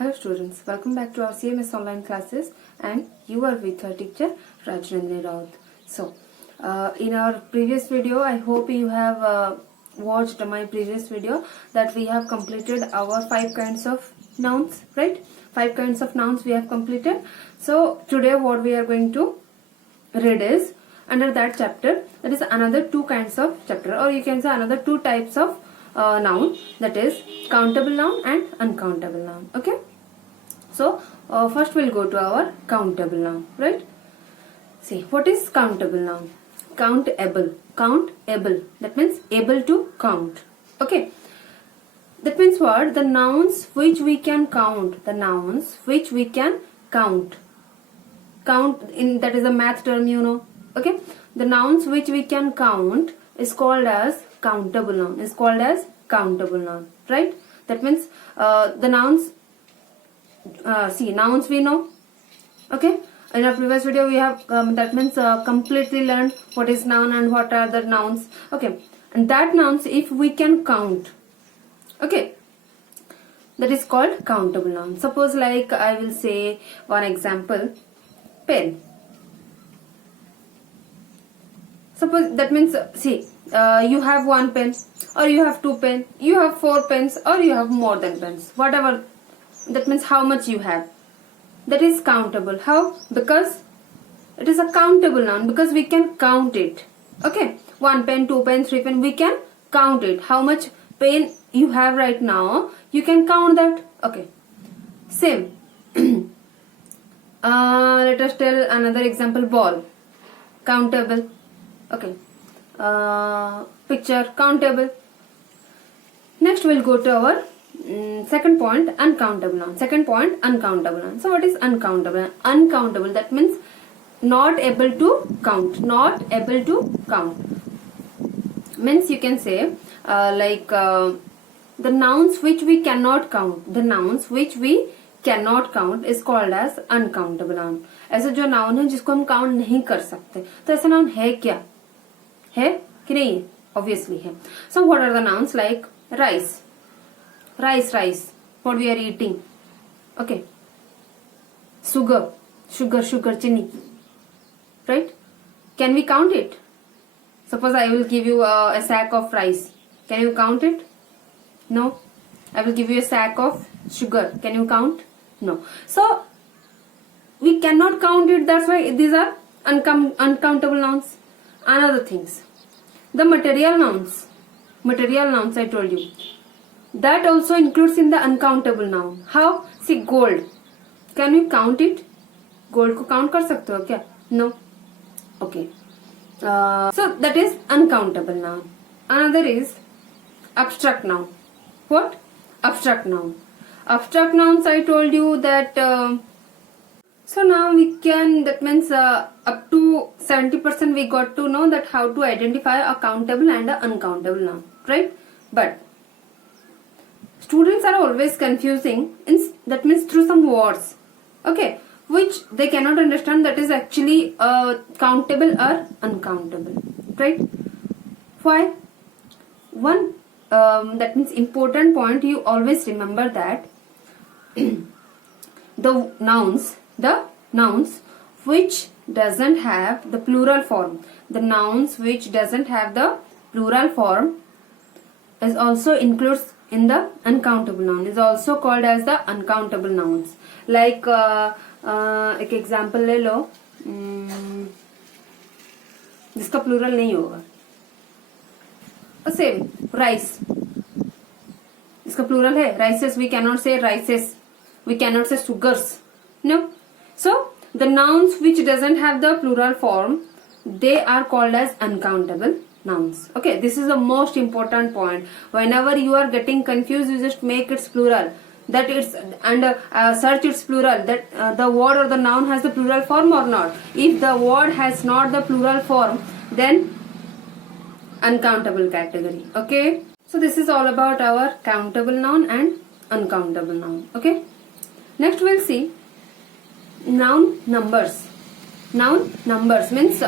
Hello students, welcome back to our CMS online classes and you are with our teacher Rajnandini Raut. So, in our previous video, I hope you have watched my previous video that we have completed our 5 kinds of nouns, right? 5 kinds of nouns we have completed. So, today what we are going to read is under that chapter, that is another 2 kinds of chapter, or you can say another 2 types of noun, that is countable noun and uncountable noun. Okay, so first we'll go to our countable noun, right? See, what is countable noun? Countable, that means able to count. Okay, that means what? The nouns which we can count, the nouns which we can count in, that is a math term, you know. Okay, the nouns which we can count is called as countable noun, right? That means the nouns, nouns we know. Okay, in our previous video we have that means completely learned what is noun and what are the nouns. Okay, and that nouns if we can count, okay, that is called countable noun. Suppose like I will say one example, pen. Suppose that means you have 1 pen, or you have 2 pens, you have 4 pens, or you have more than pens, whatever. That means how much you have. That is countable. How? Because it is a countable noun, because we can count it. Okay, 1 pen, 2 pen, 3 pen, we can count it. How much pen you have right now, you can count that. Okay, same. Let us tell another example, ball, countable. Okay, picture, countable. Next we'll go to our second point, uncountable noun. So what is uncountable? Uncountable, that means not able to count. Means you can say the nouns which we cannot count. Is called as uncountable noun. ऐसा जो noun है जिसको हम count नहीं कर सकते, तो ऐसा नाउन है क्या? है कि नहीं? Obviously है. So what are the nouns? Like rice, what we are eating. Okay, sugar, chini, right? Can we count it? Suppose I will give you a sack of rice. Can you count it? No. I will give you a sack of sugar. Can you count? No. So we cannot count it. That's why these are uncountable nouns. Another things, the material nouns I told you, that also includes in the uncountable noun. How? See, gold. Can you count it? Gold को count कर सकते हो क्या? No. Okay. So that is uncountable noun. Another is abstract noun. What? Abstract noun. Abstract nouns I told you that. So now we can, that means up to 70% we got to know that how to identify a countable and a uncountable noun, right? But students are always confusing, that means through some words, okay, which they cannot understand that is actually countable or uncountable, right? Why? One, that means important point, you always remember that the nouns which doesn't have the plural form, is also includes in the uncountable noun, is also called as the uncountable nouns. Like एक example ले लो जिसका plural नहीं होगा. Same, rice, इसका plural है rices. We cannot say rices, we cannot say sugars. No. So the nouns which doesn't have the plural form, they are called as uncountable nouns. Okay, this is the most important point. Whenever you are getting confused, you just make its plural, that it's and search its plural, that the word or the noun has the plural form or not. If the word has not the plural form, then uncountable category. Okay, so this is all about our countable noun and uncountable noun. Okay, next we'll see noun numbers. Noun numbers means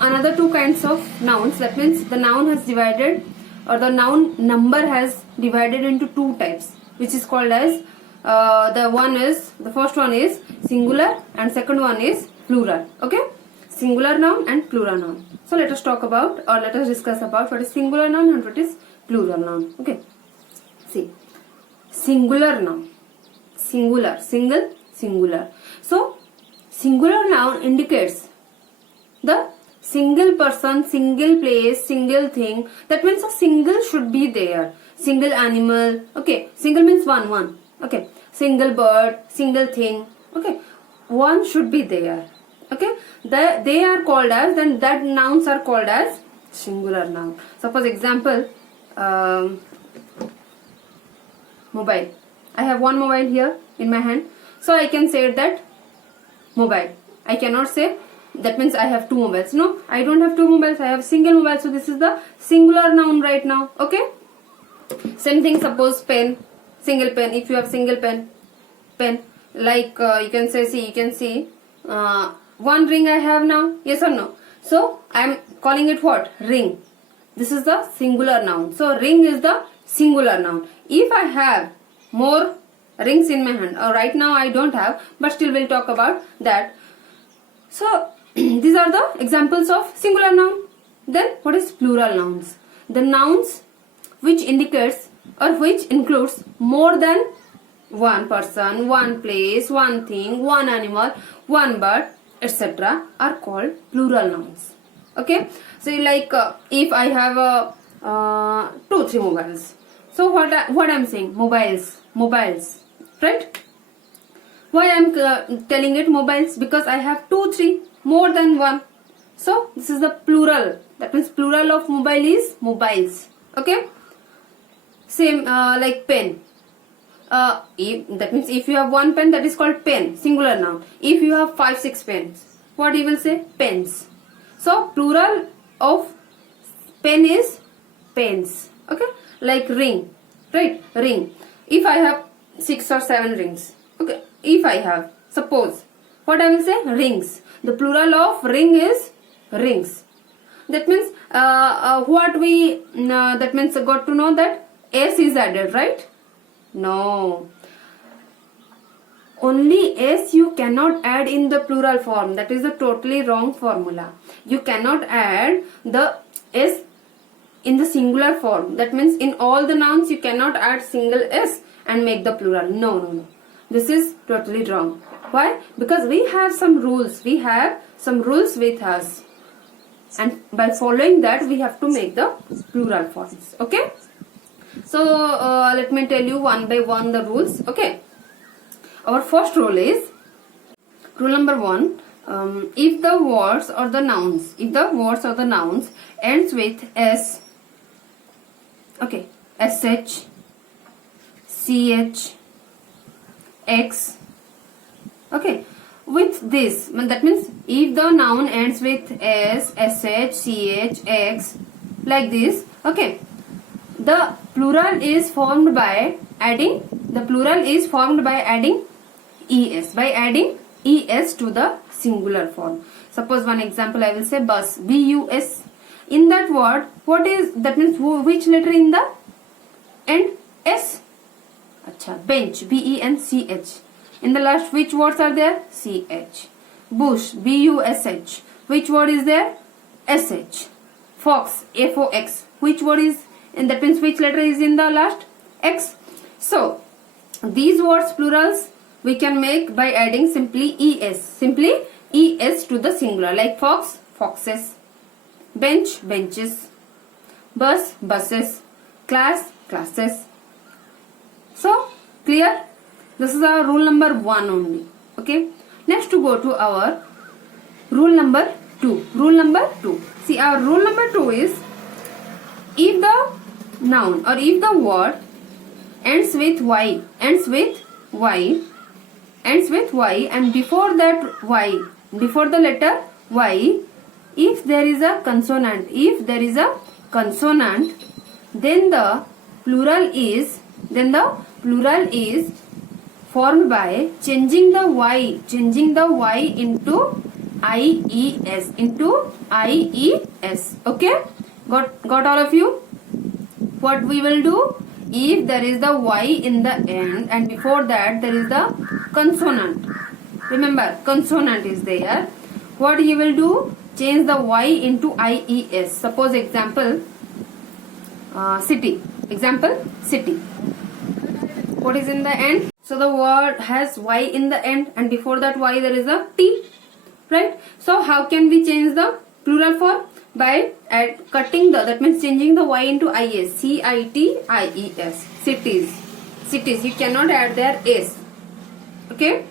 another 2 kinds of nouns. That means the noun has divided, or the noun number has divided into 2 types, which is called as the first one is singular and second one is plural. Okay, singular noun and plural noun. So let us talk about, or let us discuss about what is singular noun and what is plural noun. Okay, see, singular noun, singular, single, singular. So singular noun indicates the single person, single place, single thing. That means a single should be there. Single animal. Okay, single means one. Okay, single bird, single thing. Okay, one should be there. Okay, they are called as, then that nouns are called as singular noun. Suppose example, mobile. I have one mobile here in my hand, so I can say that mobile. I cannot say that means I have two mobiles. No, I don't have two mobiles. I have single mobile. So this is the singular noun right now. Okay. Same thing. Suppose pen, single pen. If you have single pen, like you can say, see, you can see one ring I have now. Yes or no? So I am calling it what? Ring. This is the singular noun. So ring is the singular noun. If I have more rings in my hand, or right now I don't have, but still we'll talk about that. So these are the examples of singular noun. Then what is plural nouns? The nouns which indicates or which includes more than one person, one place, one thing, one animal, one bird, etc. are called plural nouns. Okay. So like if I have 2-3 mobiles. So what I'm saying? Mobiles, right? Why I'm telling it mobiles? Because I have 2-3, more than one. So this is the plural. That means plural of mobile is mobiles. Okay. Same like pen. That means if you have one pen, that is called pen, singular noun. If you have 5-6 pens, what you will say? Pens. So plural of pen is pens. Okay. Like ring, right? Ring. If I have 6 or 7 rings. Okay. If I have, suppose, what I will say? Rings. The plural of ring is rings. That means that means got to know that s is added, right? No. Only s you cannot add in the plural form. That is a totally wrong formula. You cannot add the s in the singular form. That means in all the nouns you cannot add single s and make the plural. No. This is totally wrong. Why? Because we have some rules. We have some rules with us. And by following that, we have to make the plural forms. Okay? So, let me tell you one by one the rules. Okay? Our first rule is, rule number 1, if the words or the nouns ends with s, okay, sh, ch, x, okay, with this, that means if the noun ends with s, sh, ch, x, like this, okay, the plural is formed by adding es, by adding es to the singular form. Suppose one example I will say bus, bus. In that word, what is, that means which letter in the end? S. Acha, bench, bench. In the last, which words are there? ch. Bush, bush. Which word is there? sh. Fox, fox. Which word is, and that means which letter is in the last? X. So these words plurals we can make by adding simply es to the singular, like fox, foxes, bench, benches, bus, buses, class, classes. So clear? This is our rule number 1 only. Okay. Next to go to our rule number 2. Rule number 2. See, our rule number 2 is, if the noun or if the word ends with y, and before that y, before the letter y, if there is a consonant, then the plural is formed by changing the y into ies, okay? Got all of you? What we will do? if there is the y in the end and before that there is the consonant. Remember, consonant is there. What you will do? Change the y into ies. Suppose example, city. Example, city. What is in the end? So the word has y in the end and before that y there is a t. Right? So how can we change the plural form? By cutting the, that means changing the y into ies. C-I-T-I-E-S. Cities. Cities. You cannot add their s. Okay?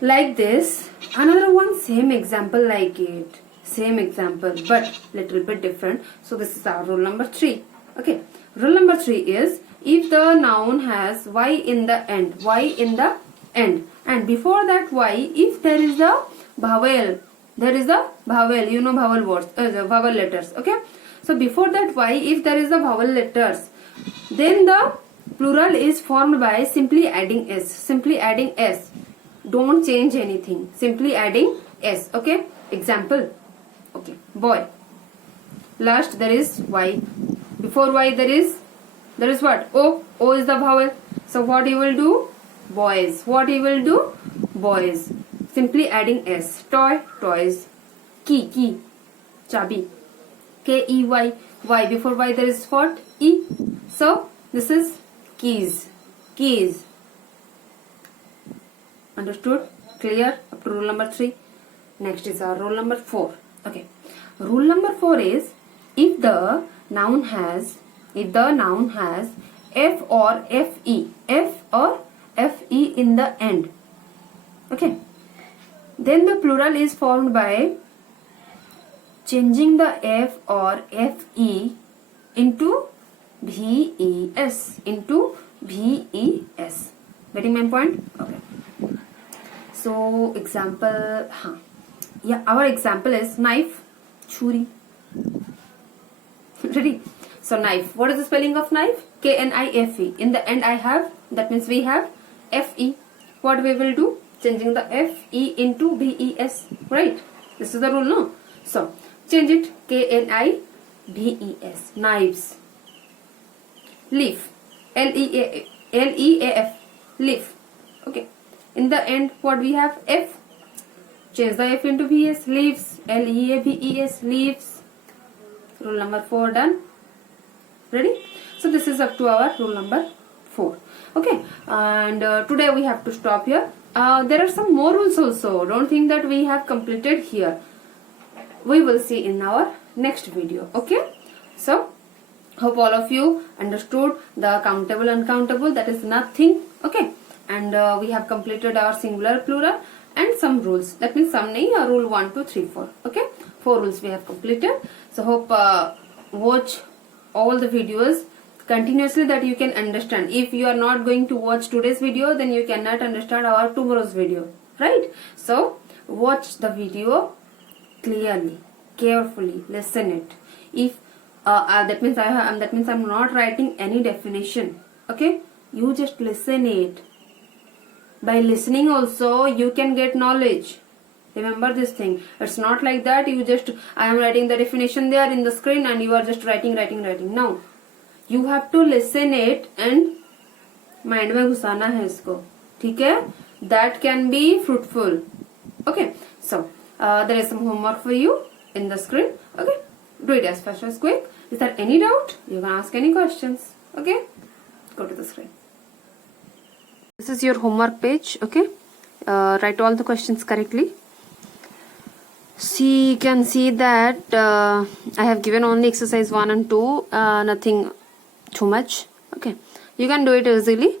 Like this. Another one, same example like it. Same example but little bit different. So this is our rule number 3. Okay. Rule number 3 is, if the noun has y in the end, and before that y, if there is a vowel, you know vowel words, vowel letters, okay? So before that y, if there is a vowel letters, then the plural is formed by simply adding s. Don't change anything, simply adding s, okay? Example, okay, boy. Last there is y. Before y there is what? O. O is the vowel. So what you will do? Boys. What you will do? Boys. Simply adding s. Toy. Toys. Key. Key. Chabi. K-E-Y. Y. Before y there is what? E. So this is keys. Keys. Understood? Clear? Up to rule number 3. Next is our rule number 4. Okay. Rule number 4 is, if the noun has f or fe in the end, okay, then the plural is formed by changing the f or fe into ves. Getting my point? Okay. So example, yeah, our example is knife, churi. Ready? So knife. What is the spelling of knife? K-N-I-F-E. In the end I have, that means we have F-E. What we will do? Changing the F-E into V-E-S. Right? This is the rule, no? So change it. K-N-I-V-E-S. Knives. Leaf. L-E-A-F. Leaf. Okay. In the end what we have? F. Change the F into V-S. Leaves. L-E-A-V-E-S. Leaves. Rule number 4 done. Ready? So this is up to our rule number 4. Okay. And today we have to stop here. There are some more rules also. Don't think that we have completed here. We will see in our next video. Okay. So hope all of you understood the countable, uncountable. That is nothing. Okay. And we have completed our singular, plural and some rules. That means some nahi, rule 1, 2, 3, 4. Okay. 4 rules we have completed. So hope watch all the videos continuously that you can understand. If you are not going to watch today's video, then you cannot understand our tomorrow's video, right? So watch the video clearly, carefully, listen it. If that means I'm not writing any definition, okay? You just listen it. By listening also you can get knowledge. Remember this thing. It's not like that you just, I am writing the definition there in the screen and you are just writing. No. You have to listen it and mind में घुसाना है इसको. ठीक है? That can be fruitful. Okay. So, there is some homework for you in the screen. Okay. Do it as fast as quick. Is there any doubt? You can ask any questions. Okay. Go to the screen. This is your homework page. Okay. Write all the questions correctly. See, you can see that I have given only exercise 1 and 2, nothing too much. Okay, you can do it easily.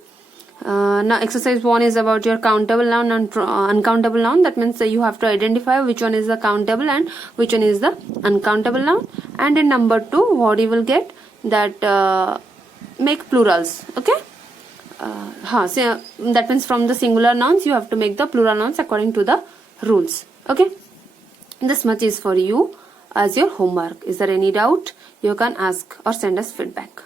Now exercise 1 is about your countable noun and uncountable noun. That means you have to identify which one is the countable and which one is the uncountable noun. And in number 2, what you will get, that make plurals. Okay. So that means from the singular nouns you have to make the plural nouns according to the rules. Okay. This much is for you as your homework. Is there any doubt? You can ask or send us feedback.